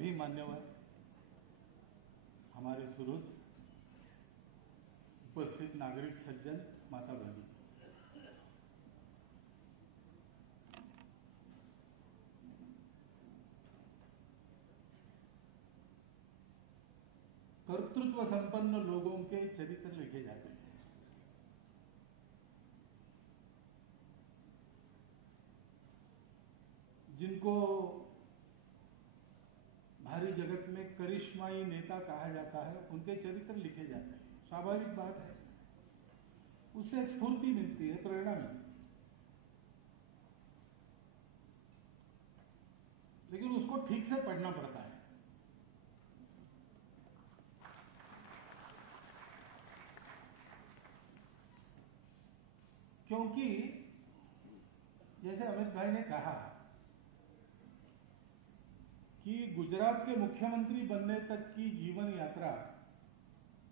सभी मान्यवर, हमारे सुहृद, उपस्थित नागरिक सज्जन, माता बहनी, कर्तृत्व संपन्न लोगों के चरित्र लिखे जाते हैं। जिनको भारी जगत में करिश्माई नेता कहा जाता है, उनके चरित्र लिखे जाते हैं। स्वाभाविक बात है, उससे एक स्फूर्ति मिलती है, प्रेरणा मिलती है, लेकिन उसको ठीक से पढ़ना पड़ता है। क्योंकि जैसे अमित भाई ने कहा कि गुजरात के मुख्यमंत्री बनने तक की जीवन यात्रा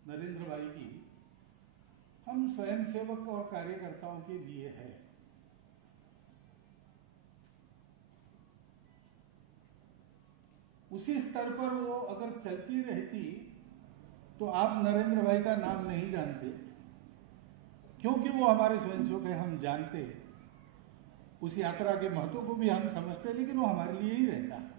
नरेंद्र भाई की हम स्वयंसेवक और कार्यकर्ताओं के लिए है। उसी स्तर पर वो अगर चलती रहती तो आप नरेंद्र भाई का नाम नहीं जानते, क्योंकि वो हमारे स्वयंसेवक है, हम जानते, उस यात्रा के महत्व को भी हम समझते, लेकिन वो हमारे लिए ही रहता है।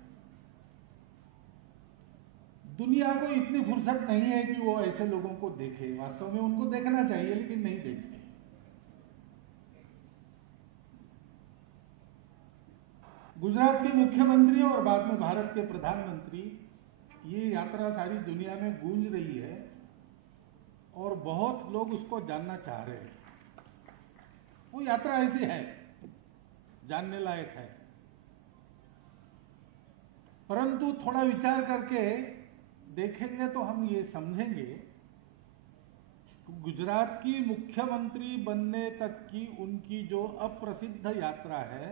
दुनिया को इतनी फुर्सत नहीं है कि वो ऐसे लोगों को देखे। वास्तव में उनको देखना चाहिए, लेकिन नहीं देखते। गुजरात के मुख्यमंत्री और बाद में भारत के प्रधानमंत्री, ये यात्रा सारी दुनिया में गूंज रही है और बहुत लोग उसको जानना चाह रहे हैं। वो यात्रा ऐसी है, जानने लायक है, परंतु थोड़ा विचार करके देखेंगे तो हम ये समझेंगे गुजरात की मुख्यमंत्री बनने तक की उनकी जो अप्रसिद्ध यात्रा है,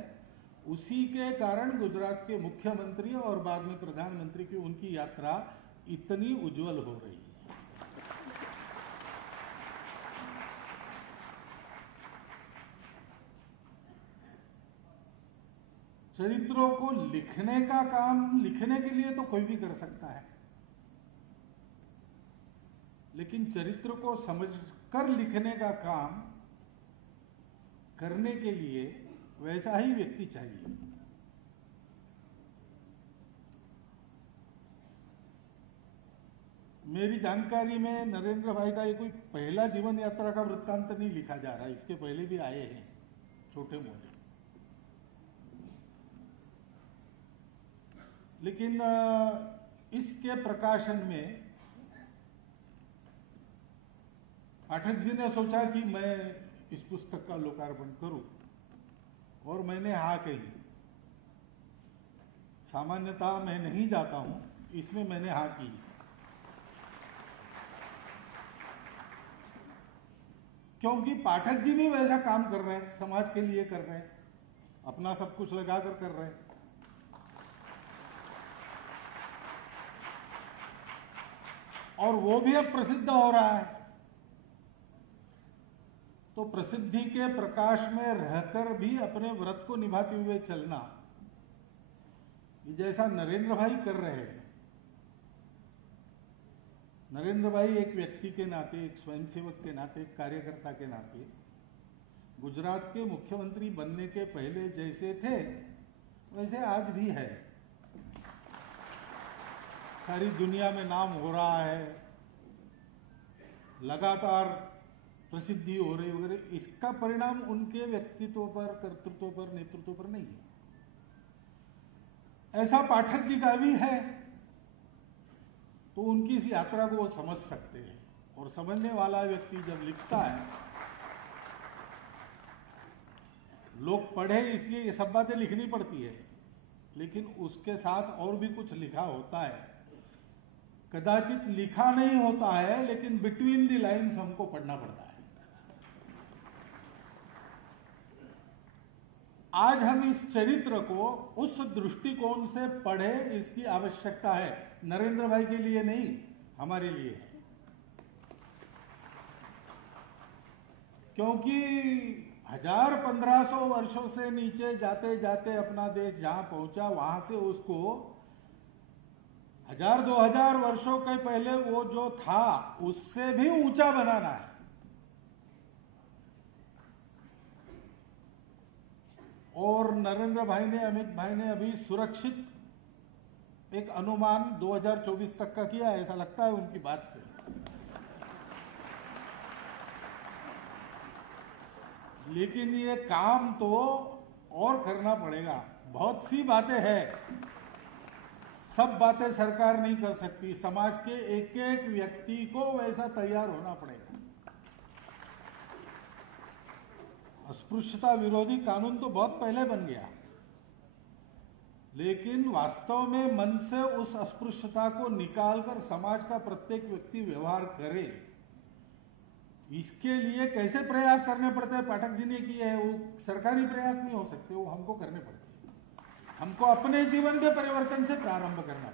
उसी के कारण गुजरात के मुख्यमंत्री और बाद में प्रधानमंत्री की उनकी यात्रा इतनी उज्जवल हो रही है। चरित्रों को लिखने का काम, लिखने के लिए तो कोई भी कर सकता है, लेकिन चरित्र को समझकर लिखने का काम करने के लिए वैसा ही व्यक्ति चाहिए। मेरी जानकारी में नरेंद्र भाई का ये कोई पहला जीवन यात्रा का वृत्तांत नहीं लिखा जा रहा है, इसके पहले भी आए हैं छोटे मोटे। लेकिन इसके प्रकाशन में पाठक जी ने सोचा कि मैं इस पुस्तक का लोकार्पण करूं, और मैंने हाँ कही। सामान्यतः मैं नहीं जाता हूं, इसमें मैंने हाँ की, क्योंकि पाठक जी भी वैसा काम कर रहे हैं, समाज के लिए कर रहे हैं, अपना सब कुछ लगाकर कर रहे हैं। और वो भी अब प्रसिद्ध हो रहा है, तो प्रसिद्धि के प्रकाश में रहकर भी अपने व्रत को निभाते हुए चलना, जैसा नरेंद्र भाई कर रहे हैं। नरेंद्र भाई एक व्यक्ति के नाते, एक स्वयंसेवक के नाते, एक कार्यकर्ता के नाते गुजरात के मुख्यमंत्री बनने के पहले जैसे थे वैसे आज भी है। सारी दुनिया में नाम हो रहा है, लगातार प्रसिद्धि हो रही वगैरह। इसका परिणाम उनके व्यक्तित्व पर, कर्तृत्व पर, नेतृत्व पर नहीं है। ऐसा पाठक जी का भी है, तो उनकी इस यात्रा को वो समझ सकते हैं। और समझने वाला व्यक्ति जब लिखता है, लोग पढ़े इसलिए ये सब बातें लिखनी पड़ती है, लेकिन उसके साथ और भी कुछ लिखा होता है। कदाचित लिखा नहीं होता है, लेकिन बिटवीन द लाइन्स हमको पढ़ना पड़ता है। आज हम इस चरित्र को उस दृष्टिकोण से पढ़े, इसकी आवश्यकता है। नरेंद्र भाई के लिए नहीं, हमारे लिए है। क्योंकि 1000-1500 वर्षों से नीचे जाते जाते अपना देश जहां पहुंचा, वहां से उसको 1000-2000 वर्षों के पहले वो जो था उससे भी ऊंचा बनाना है। और नरेंद्र भाई ने, अमित भाई ने अभी सुरक्षित एक अनुमान 2024 तक का किया है, ऐसा लगता है उनकी बात से। लेकिन ये काम तो और करना पड़ेगा। बहुत सी बातें हैं, सब बातें सरकार नहीं कर सकती। समाज के एक एक व्यक्ति को वैसा तैयार होना पड़ेगा। अस्पृश्यता विरोधी कानून तो बहुत पहले बन गया, लेकिन वास्तव में मन से उस अस्पृश्यता को निकालकर समाज का प्रत्येक व्यक्ति व्यवहार करे, इसके लिए कैसे प्रयास करने पड़ते हैं पाठक जी ने किए हैं। वो सरकारी प्रयास नहीं हो सकते, वो हमको करने पड़ते हैं। हमको अपने जीवन के परिवर्तन से प्रारंभ करना है।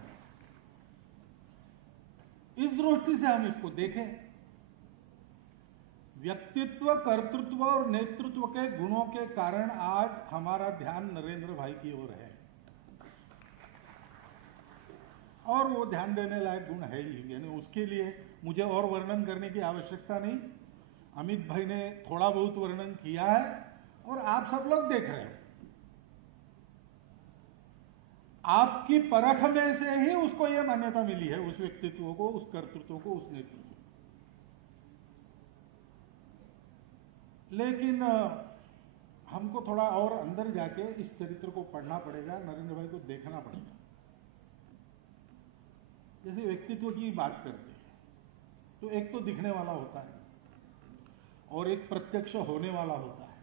इस दृष्टि से हम इसको देखें। व्यक्तित्व, कर्तृत्व और नेतृत्व के गुणों के कारण आज हमारा ध्यान नरेंद्र भाई की ओर है, और वो ध्यान देने लायक गुण है ही। यानी उसके लिए मुझे और वर्णन करने की आवश्यकता नहीं। अमित भाई ने थोड़ा बहुत वर्णन किया है और आप सब लोग देख रहे हो। आपकी परख में से ही उसको यह मान्यता मिली है, उस व्यक्तित्व को, उस कर्तृत्व को, उस नेतृत्व को। लेकिन हमको थोड़ा और अंदर जाके इस चरित्र को पढ़ना पड़ेगा, नरेंद्र भाई को देखना पड़ेगा। जैसे व्यक्तित्व की बात करते हैं तो एक तो दिखने वाला होता है और एक प्रत्यक्ष होने वाला होता है।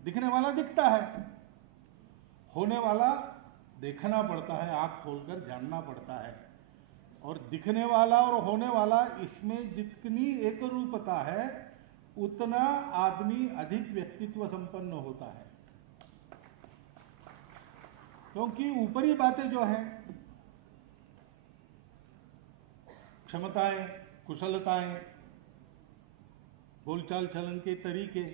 दिखने वाला दिखता है, होने वाला देखना पड़ता है, आंख खोलकर जानना पड़ता है। और दिखने वाला और होने वाला, इसमें जितनी एक रूपता है उतना आदमी अधिक व्यक्तित्व संपन्न होता है। क्योंकि ऊपरी बातें जो है, क्षमताएं, कुशलताएं, बोलचाल चलन के तरीके,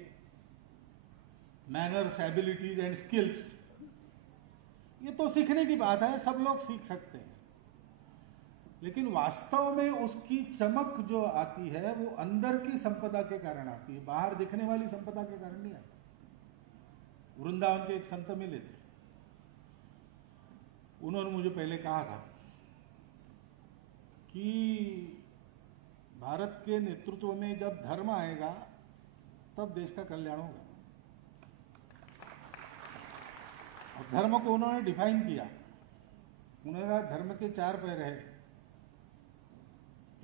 मैनर्स, एबिलिटीज एंड स्किल्स, ये तो सीखने की बात है, सब लोग सीख सकते हैं। लेकिन वास्तव में उसकी चमक जो आती है वो अंदर की संपदा के कारण आती है, बाहर दिखने वाली संपदा के कारण नहीं आती। वृंदावन के एक संत मिले थे, उन्होंने मुझे पहले कहा था कि भारत के नेतृत्व में जब धर्म आएगा तब देश का कल्याण होगा। और धर्म को उन्होंने डिफाइन किया। उन्होंने कहा धर्म के 4 पैर है।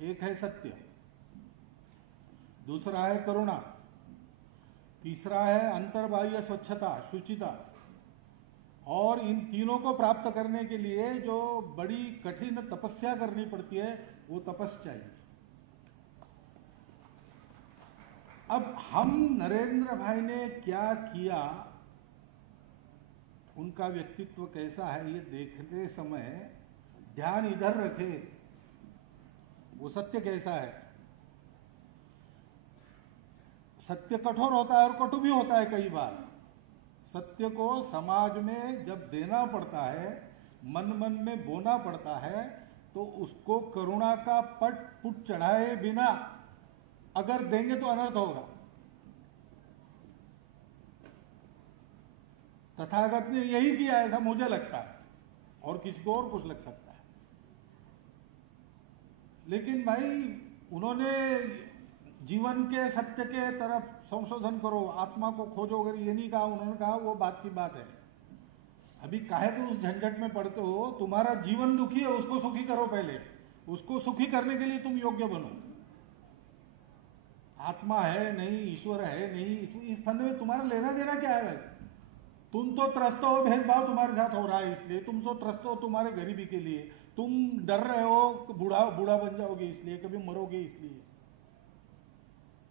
एक है सत्य, दूसरा है करुणा, तीसरा है अंतर्बाह्य स्वच्छता, शुचिता, और इन तीनों को प्राप्त करने के लिए जो बड़ी कठिन तपस्या करनी पड़ती है वो तपस्या चाहिए। अब हम नरेंद्र भाई ने क्या किया, उनका व्यक्तित्व कैसा है, ये देखते समय ध्यान इधर रखें, वो सत्य कैसा है। सत्य कठोर होता है और कटु भी होता है कई बार। सत्य को समाज में जब देना पड़ता है, मन मन में बोना पड़ता है, तो उसको करुणा का पुट चढ़ाए बिना अगर देंगे तो अनर्थ होगा। तथागत ने यही किया, ऐसा मुझे लगता है, और किसी को और कुछ लग सकता है। लेकिन भाई उन्होंने जीवन के सत्य के तरफ संशोधन करो, आत्मा को खोजो, अगर ये नहीं कहा। उन्होंने कहा वो बात की बात है, अभी काहे को उस झंझट में पड़ते हो, तुम्हारा जीवन दुखी है, उसको सुखी करो पहले। उसको सुखी करने के लिए तुम योग्य बनो। आत्मा है नहीं, ईश्वर है नहीं, इस फंदे में तुम्हारा लेना देना क्या है भाई। तुम तो त्रस्त हो, भेदभाव तुम्हारे साथ हो रहा है इसलिए, तुम तो त्रस्त हो तुम्हारे गरीबी के लिए, तुम डर रहे हो बूढ़ा बन जाओगे इसलिए, कभी मरोगे इसलिए।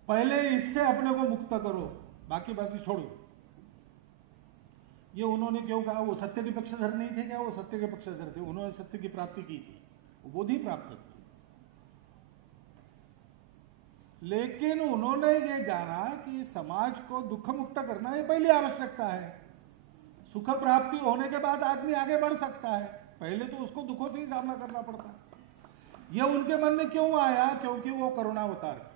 पहले इससे अपने को मुक्त करो, बाकी बाकी छोड़ो। ये उन्होंने क्यों कहा? वो सत्य के पक्षधर नहीं थे क्या? वो सत्य के पक्षधर थे, उन्होंने सत्य की प्राप्ति की थी, वो बोधि प्राप्त की। लेकिन उन्होंने ये जाना कि समाज को दुख मुक्त करना ये पहली आवश्यकता है। सुख प्राप्ति होने के बाद आदमी आगे बढ़ सकता है। पहले तो उसको दुखों से ही सामना करना पड़ता है। यह उनके मन में क्यों आया? क्योंकि वो करुणावतार है।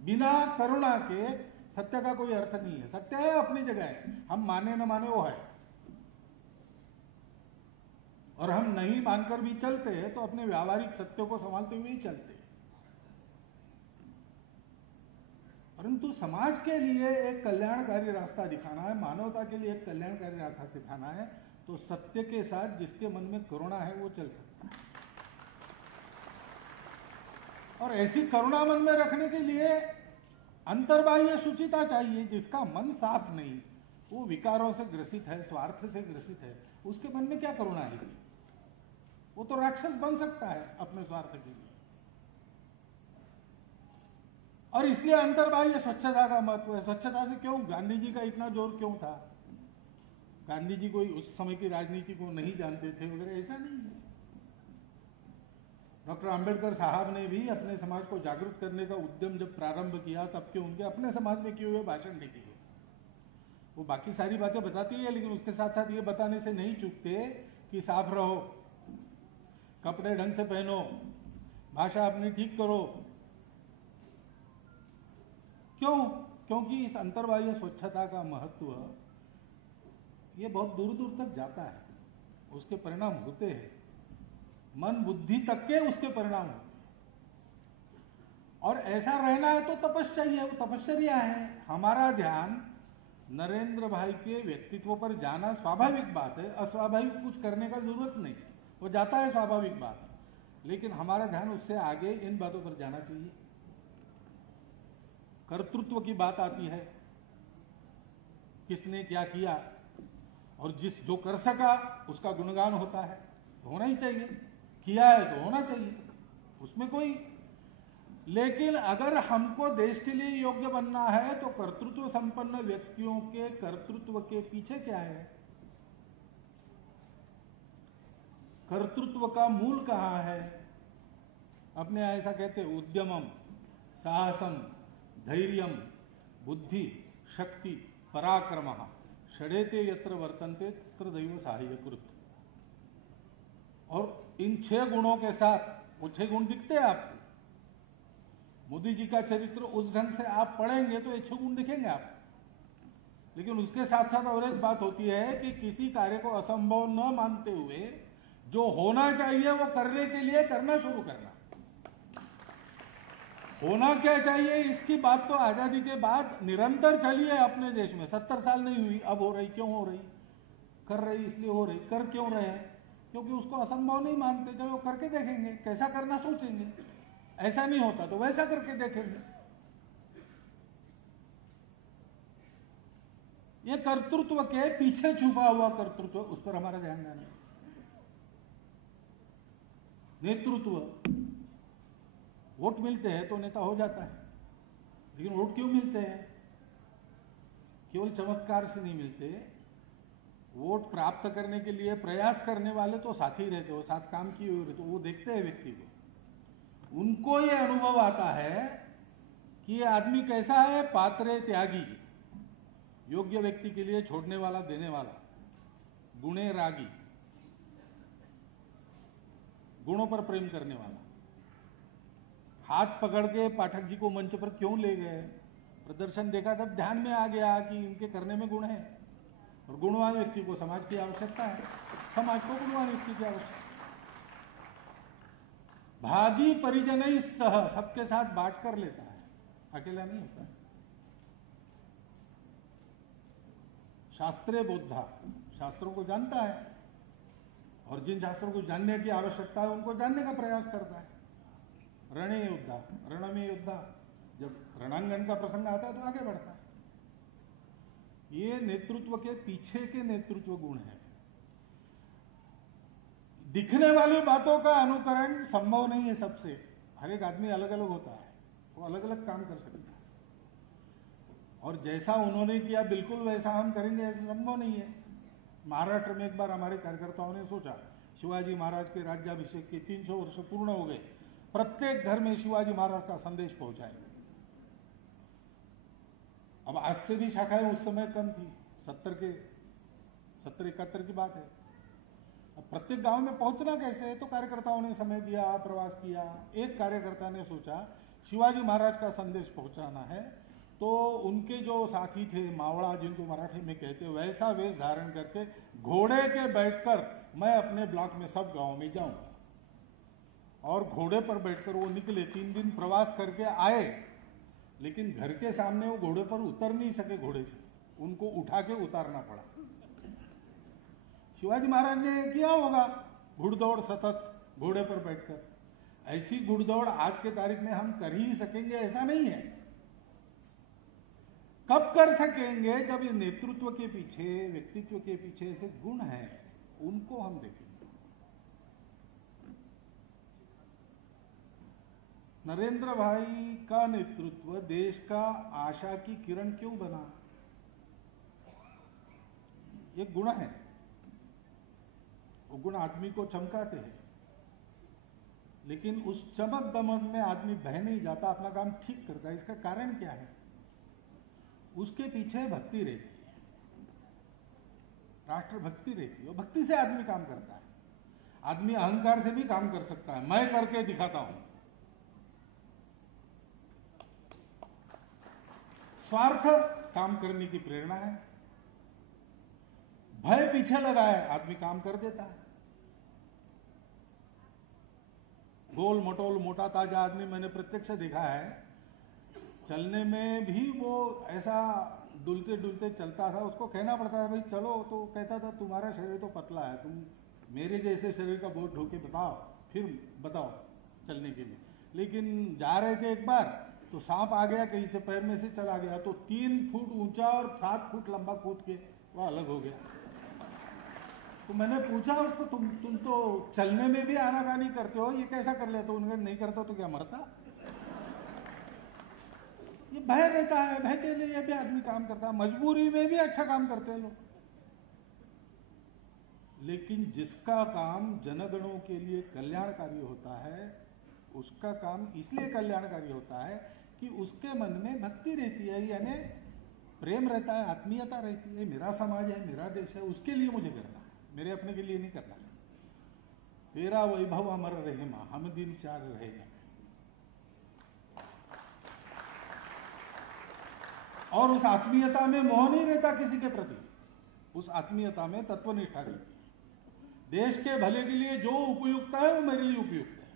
बिना करुणा के सत्य का कोई अर्थ नहीं है। सत्य है, अपनी जगह है, हम माने न माने वो है। और हम नहीं मानकर भी चलते हैं तो अपने व्यावहारिक सत्यों को संभालते हुए ही चलते हैं। परंतु समाज के लिए एक कल्याणकारी रास्ता दिखाना है, मानवता के लिए एक कल्याणकारी रास्ता दिखाना है, तो सत्य के साथ जिसके मन में करुणा है वो चल सकता है। और ऐसी करुणा मन में रखने के लिए अंतर्बाह्य शुचिता चाहिए। जिसका मन साफ नहीं, वो विकारों से ग्रसित है, स्वार्थ से ग्रसित है, उसके मन में क्या करुणा है? वो तो राक्षस बन सकता है अपने स्वार्थ के लिए। और इसलिए अंतर्बाह्य स्वच्छता का महत्व है। स्वच्छता से क्यों गांधी जी का इतना जोर क्यों था? गांधी जी कोई उस समय की राजनीति को नहीं जानते थे वगैरह, ऐसा नहीं है। डॉक्टर अंबेडकर साहब ने भी अपने समाज को जागरूक करने का उद्यम जब प्रारंभ किया, तब के उनके अपने समाज में किए हुए भाषण नहीं दिए। वो बाकी सारी बातें बताती है, लेकिन उसके साथ साथ ये बताने से नहीं चूकते कि साफ रहो, कपड़े ढंग से पहनो, भाषा अपनी ठीक करो। क्यों? क्योंकि इस अंतर्बाह्य स्वच्छता का महत्व ये बहुत दूर दूर तक जाता है, उसके परिणाम होते हैं, मन बुद्धि तक के उसके परिणाम होते हैं। और ऐसा रहना है तो तपस्या, वो तपश्चर्या है। हमारा ध्यान नरेंद्र भाई के व्यक्तित्व पर जाना स्वाभाविक बात है, अस्वाभाविक कुछ करने का जरूरत नहीं, वो जाता है स्वाभाविक बात है। लेकिन हमारा ध्यान उससे आगे इन बातों पर जाना चाहिए। कर्तृत्व की बात आती है, किसने क्या किया, और जो कर सका उसका गुणगान होता है, होना ही चाहिए। किया है तो होना चाहिए, उसमें कोई। लेकिन अगर हमको देश के लिए योग्य बनना है तो कर्तृत्व संपन्न व्यक्तियों के कर्तृत्व के पीछे क्या है? कर्तृत्व का मूल कहां है? अपने ऐसा कहते उद्यमम, साहसम, धैर्यम, बुद्धि, शक्ति, पराक्रम, षडेते यत्र वर्तन्ते तत्र दैव सहायकृत। और इन 6 गुणों के साथ, वो 6 गुण दिखते हैं आपको। मोदी जी का चरित्र उस ढंग से आप पढ़ेंगे तो ये 6 गुण दिखेंगे आपको। लेकिन उसके साथ साथ और एक बात होती है कि किसी कार्य को असंभव न मानते हुए जो होना चाहिए वो करने के लिए करना शुरू करना। होना क्या चाहिए इसकी बात तो आजादी के बाद निरंतर चली है अपने देश में। 70 साल नहीं हुई, अब हो रही। क्यों हो रही? कर रही इसलिए हो रही। कर क्यों रहे हैं? क्योंकि उसको असंभव नहीं मानते। चलो करके देखेंगे, कैसा करना सोचेंगे, ऐसा नहीं होता तो वैसा करके देखेंगे। ये कर्तृत्व के पीछे छुपा हुआ कर्तृत्व, उस पर हमारा ध्यान देना है। नेतृत्व, वोट मिलते हैं तो नेता हो जाता है, लेकिन वोट क्यों मिलते हैं? केवल चमत्कार से नहीं मिलते। वोट प्राप्त करने के लिए प्रयास करने वाले तो साथी रहते, वो साथ काम किए हुए रहते, वो देखते हैं व्यक्ति को। उनको ये अनुभव आता है कि ये आदमी कैसा है, पात्रे त्यागी, योग्य व्यक्ति के लिए छोड़ने वाला, देने वाला, गुणे रागी, गुणों पर प्रेम करने वाला। हाथ पकड़ के पाठक जी को मंच पर क्यों ले गए? प्रदर्शन देखा तब ध्यान में आ गया कि इनके करने में गुण है, और गुणवान व्यक्ति को समाज की आवश्यकता है, समाज को गुणवान व्यक्ति की आवश्यकता। भागी परिजन ही सह, सबके साथ बांट कर लेता है, अकेला नहीं होता। शास्त्रे बोधा, शास्त्रों को जानता है, और जिन शास्त्रों को जानने की आवश्यकता है उनको जानने का प्रयास करता है। रणे योद्धा, रण में योद्धा, जब रणांगन का प्रसंग आता है तो आगे बढ़ता है। ये नेतृत्व के पीछे के नेतृत्व गुण है। दिखने वाली बातों का अनुकरण संभव नहीं है सबसे। हर एक आदमी अलग अलग होता है, वो अलग अलग काम कर सकता है, और जैसा उन्होंने किया बिल्कुल वैसा हम करेंगे ऐसा संभव नहीं है। महाराष्ट्र में एक बार हमारे कार्यकर्ताओं ने सोचा, शिवाजी महाराज के राज्याभिषेक के 300 वर्ष पूर्ण हो गए, प्रत्येक घर में शिवाजी महाराज का संदेश पहुंचाएंगे। अब आज से भी शाखाएं उस समय कम थी, 70-71 की बात है। अब प्रत्येक गांव में पहुंचना कैसे है, तो कार्यकर्ताओं ने समय दिया, प्रवास किया। एक कार्यकर्ता ने सोचा शिवाजी महाराज का संदेश पहुंचाना है, तो उनके जो साथी थे मावड़ा, जिनको मराठी में कहते, वैसा वेश धारण करके घोड़े के बैठकर मैं अपने ब्लॉक में सब गांव में जाऊंगा। और घोड़े पर बैठकर वो निकले, 3 दिन प्रवास करके आए, लेकिन घर के सामने वो घोड़े पर उतर नहीं सके, घोड़े से उनको उठा के उतारना पड़ा। शिवाजी महाराज ने किया होगा घुड़दौड़ सतत घोड़े पर बैठकर। ऐसी घुड़दौड़ आज के तारीख में हम कर ही सकेंगे ऐसा नहीं है। कब कर सकेंगे, जब ये नेतृत्व के पीछे, व्यक्तित्व के पीछे ऐसे गुण हैं, उनको हम देखेंगे। नरेंद्र भाई का नेतृत्व देश का आशा की किरण क्यों बना? ये गुण है, वो गुण आदमी को चमकाते हैं, लेकिन उस चमक दमक में आदमी बह नहीं जाता, अपना काम ठीक करता है। इसका कारण क्या है? उसके पीछे भक्ति रहती है, राष्ट्र भक्ति रहती है, और भक्ति से आदमी काम करता है। आदमी अहंकार से भी काम कर सकता है, मैं करके दिखाता हूं। स्वार्थ काम करने की प्रेरणा है, भय पीछे लगा है, आदमी काम कर देता है। गोल मटोल मोटा ताजा आदमी मैंने प्रत्यक्ष देखा है, चलने में भी वो ऐसा डुलते डुलते चलता था, उसको कहना पड़ता है भाई चलो, तो कहता था तुम्हारा शरीर तो पतला है, तुम मेरे जैसे शरीर का बोझ ढो के बताओ, फिर बताओ चलने के लिए। लेकिन जा रहे थे एक बार, तो सांप आ गया कहीं से, पैर में से चला गया, तो 3 फुट ऊंचा और 7 फुट लंबा कूद के वो अलग हो गया। तो मैंने पूछा उसको, तुम तो चलने में भी आनाकानी करते हो, ये कैसा कर लिया? तो उन्होंने नहीं करता तो क्या मरता? ये भय रहता है, भय के लिए भी आदमी काम करता है, मजबूरी में भी अच्छा काम करते हैं लोग। लेकिन जिसका काम जनगणों के लिए कल्याणकारी होता है, उसका काम इसलिए कल्याणकारी होता है कि उसके मन में भक्ति रहती है, यानी प्रेम रहता है, आत्मीयता रहती है। मेरा समाज है, मेरा देश है, उसके लिए मुझे करना है, मेरे अपने के लिए नहीं करना। तेरा वैभव अमर रहे मां, हम दिन 4 रहेगा। और उस आत्मीयता में मोह नहीं रहता किसी के प्रति, उस आत्मीयता में तत्वनिष्ठा रहती है। देश के भले के लिए जो उपयुक्त है वो मेरे लिए उपयुक्त है,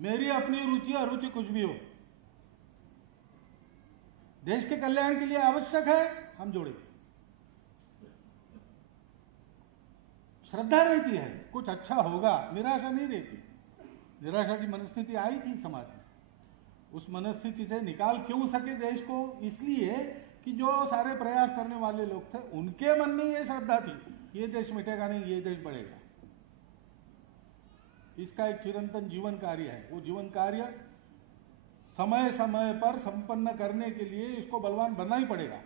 मेरी अपनी रुचि अरुचि कुछ भी हो, देश के कल्याण के लिए आवश्यक है, हम जोड़ेंगे। श्रद्धा रहती है, कुछ अच्छा होगा, निराशा नहीं रहती। निराशा की मनस्थिति आई थी समाज में, उस मनस्थिति से निकाल क्यों सके देश को? इसलिए कि जो सारे प्रयास करने वाले लोग थे, उनके मन में ये श्रद्धा थी, ये देश मिटेगा नहीं, ये देश बढ़ेगा। इसका एक चिरंतन जीवन कार्य है। वो जीवन कार्य समय समय पर संपन्न करने के लिए इसको बलवान बनना ही पड़ेगा।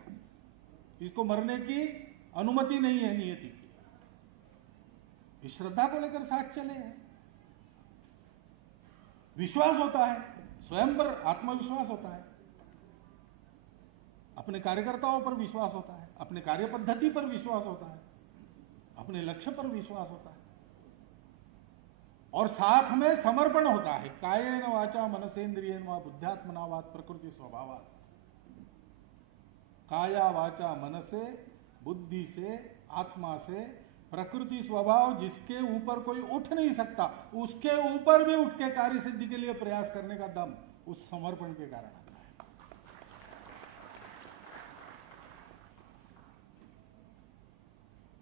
इसको मरने की अनुमति नहीं है नियति की। इस श्रद्धा को लेकर साथ चले हैं। विश्वास होता है, स्वयं पर आत्मविश्वास होता है, अपने कार्यकर्ताओं पर विश्वास होता है, अपने कार्य पद्धति पर विश्वास होता है, अपने लक्ष्य पर विश्वास होता है, और साथ में समर्पण होता है। कायेन वाचा मनसेन्द्रियेण वा बुद्ध्यात्मना वा प्रकृति स्वभावात्। काया वाचा मन से, बुद्धि से, आत्मा से, प्रकृति स्वभाव जिसके ऊपर कोई उठ नहीं सकता, उसके ऊपर भी उठ के कार्य सिद्धि के लिए प्रयास करने का दम उस समर्पण के कारण आता है।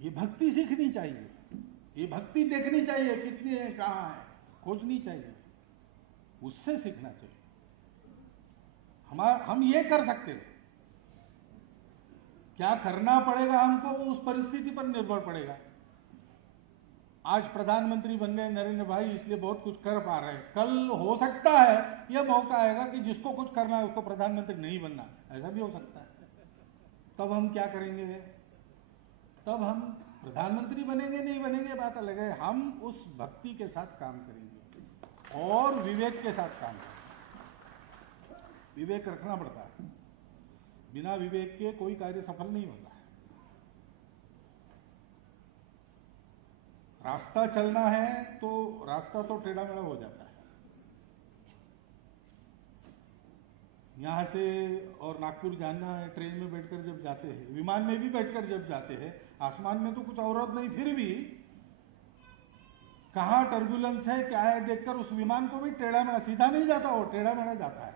ये भक्ति सीखनी चाहिए, ये भक्ति देखनी चाहिए, कितनी है, कहां है, खोजनी चाहिए, उससे सीखना चाहिए। हम ये कर सकते हैं, क्या करना पड़ेगा हमको वो उस परिस्थिति पर निर्भर पड़ेगा। आज प्रधानमंत्री बन गए नरेंद्र भाई, इसलिए बहुत कुछ कर पा रहे हैं। कल हो सकता है यह मौका आएगा कि जिसको कुछ करना है उसको प्रधानमंत्री नहीं बनना, ऐसा भी हो सकता है। तब हम क्या करेंगे? तब हम प्रधानमंत्री बनेंगे नहीं बनेंगे बात अलग है, हम उस भक्ति के साथ काम करेंगे और विवेक के साथ काम करेंगे। विवेक रखना पड़ता है, बिना विवेक के कोई कार्य सफल नहीं होता है। रास्ता चलना है तो रास्ता तो टेढ़ा मेढ़ा हो जाता है। यहाँ से और नागपुर जाना है, ट्रेन में बैठकर जब जाते हैं, विमान में भी बैठकर जब जाते हैं, आसमान में तो कुछ अवरोध नहीं, फिर भी कहाँ टर्बुलेंस है क्या है देखकर उस विमान को भी टेढ़ा मेढ़ा, सीधा नहीं जाता, वो टेढ़ा मेढ़ा जाता है।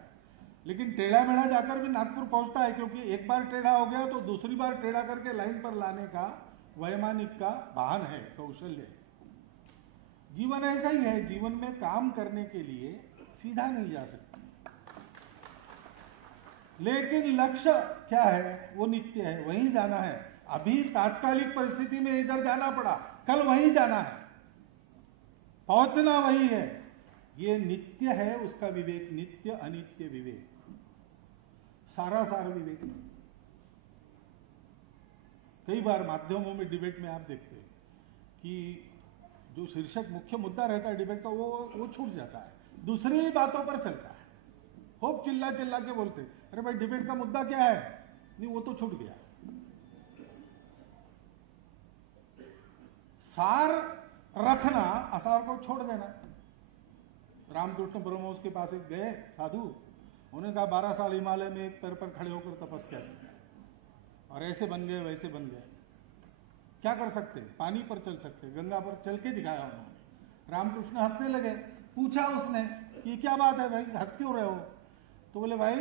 लेकिन टेढ़ा मेढ़ा जाकर भी नागपुर पहुंचता है, क्योंकि एक बार टेढ़ा हो गया तो दूसरी बार टेढ़ा करके लाइन पर लाने का वैमानिक का वाहन है, कौशल्य है। जीवन ऐसा ही है, जीवन में काम करने के लिए सीधा नहीं जा सकता, लेकिन लक्ष्य क्या है, वो नित्य है, वहीं जाना है। अभी तात्कालिक परिस्थिति में इधर जाना पड़ा, कल वहीं जाना है, पहुंचना वही है। ये नित्य है, उसका विवेक, नित्य अनित्य विवेक, सारा सार विवेक। कई बार माध्यमों में डिबेट में आप देखते हैं कि जो शीर्षक मुख्य मुद्दा रहता है डिबेट का वो छूट जाता है, दूसरी बातों पर चलता है। खूब चिल्ला चिल्ला के बोलते, अरे भाई डिबेट का मुद्दा क्या है, नहीं वो तो छूट गया। सार रखना, असार को छोड़ देना। रामकृष्ण परमहंस के पास एक गए साधु, उन्होंने कहा 12 साल हिमालय में एक पैर पर खड़े होकर तपस्या की और ऐसे बन गए वैसे बन गए, क्या कर सकते, पानी पर चल सकते, गंगा पर चल के दिखाया उन्होंने। रामकृष्ण हंसने लगे, पूछा उसने कि क्या बात है भाई, हंस क्यों रहे हो? तो बोले भाई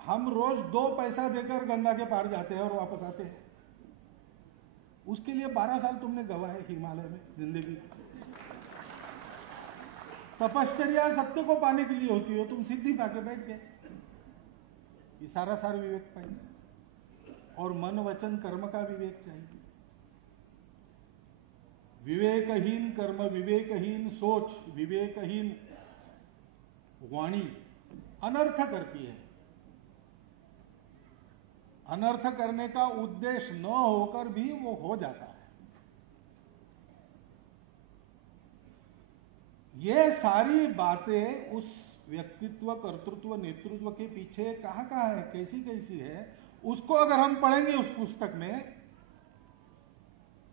हम रोज 2 पैसा देकर गंगा के पार जाते हैं और वापस आते हैं, उसके लिए 12 साल तुमने गवाए हिमालय में जिंदगी। तपश्चर्या सत्य को पाने के लिए होती हो, तुम सिद्धि पाके बैठ गए। ये सारा सार विवेक पाइए, और मन वचन कर्म का विवेक चाहिए। विवेकहीन कर्म, विवेकहीन सोच, विवेकहीन वाणी अनर्थ करती है। अनर्थ करने का उद्देश्य न होकर भी वो हो जाता है। ये सारी बातें उस व्यक्तित्व, कर्तृत्व, नेतृत्व के पीछे कहां कहां है, कैसी कैसी है, उसको अगर हम पढ़ेंगे उस पुस्तक में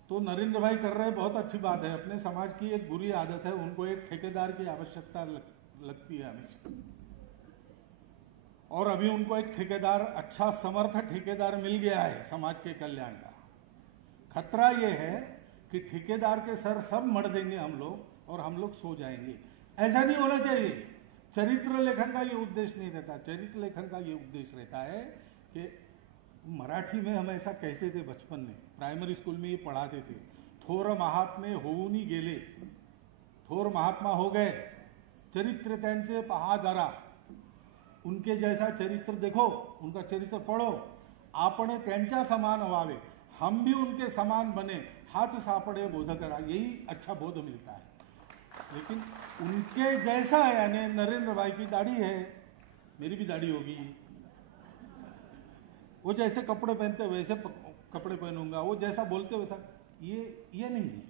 तो नरेंद्र भाई कर रहे बहुत अच्छी बात है। अपने समाज की एक बुरी आदत है, उनको एक ठेकेदार की आवश्यकता लगती है हमेशा, और अभी उनको एक ठेकेदार, अच्छा समर्थ ठेकेदार मिल गया है समाज के कल्याण का। खतरा यह है कि ठेकेदार के सर सब मर देंगे हम लोग और हम लोग सो जाएंगे। ऐसा नहीं होना चाहिए। चरित्र लेखन का ये उद्देश्य नहीं रहता। चरित्र लेखन का ये उद्देश्य रहता है कि मराठी में हम ऐसा कहते थे बचपन में, प्राइमरी स्कूल में ये पढ़ाते थे, थोर महात्मे होऊनी गेले, थोर महात्मा हो गए, चरित्र त्यांचे पहा जरा, उनके जैसा चरित्र देखो, उनका चरित्र पढ़ो, आपण त्यांच्या समान व्हावे, हम भी उनके समान बने, हाच सापडे बोध करा, यही अच्छा बोध मिलता है। लेकिन उनके जैसा है, यानी नरेंद्र भाई की दाढ़ी है, मेरी भी दाढ़ी होगी, वो जैसे कपड़े पहनते वैसे कपड़े पहनूंगा, वो जैसा बोलते वैसा, ये नहीं है।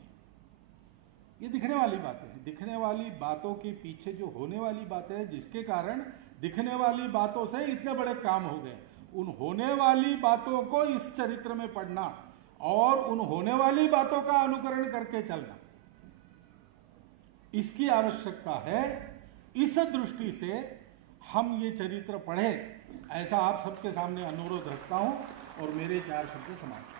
ये दिखने वाली बातें हैं। दिखने वाली बातों के पीछे जो होने वाली बातें हैं, जिसके कारण दिखने वाली बातों से इतने बड़े काम हो गए, उन होने वाली बातों को इस चरित्र में पढ़ना और उन होने वाली बातों का अनुकरण करके चलना, इसकी आवश्यकता है। इस दृष्टि से हम ये चरित्र पढ़े, ऐसा आप सबके सामने अनुरोध रखता हूं और मेरे 4 शब्द समाप्त।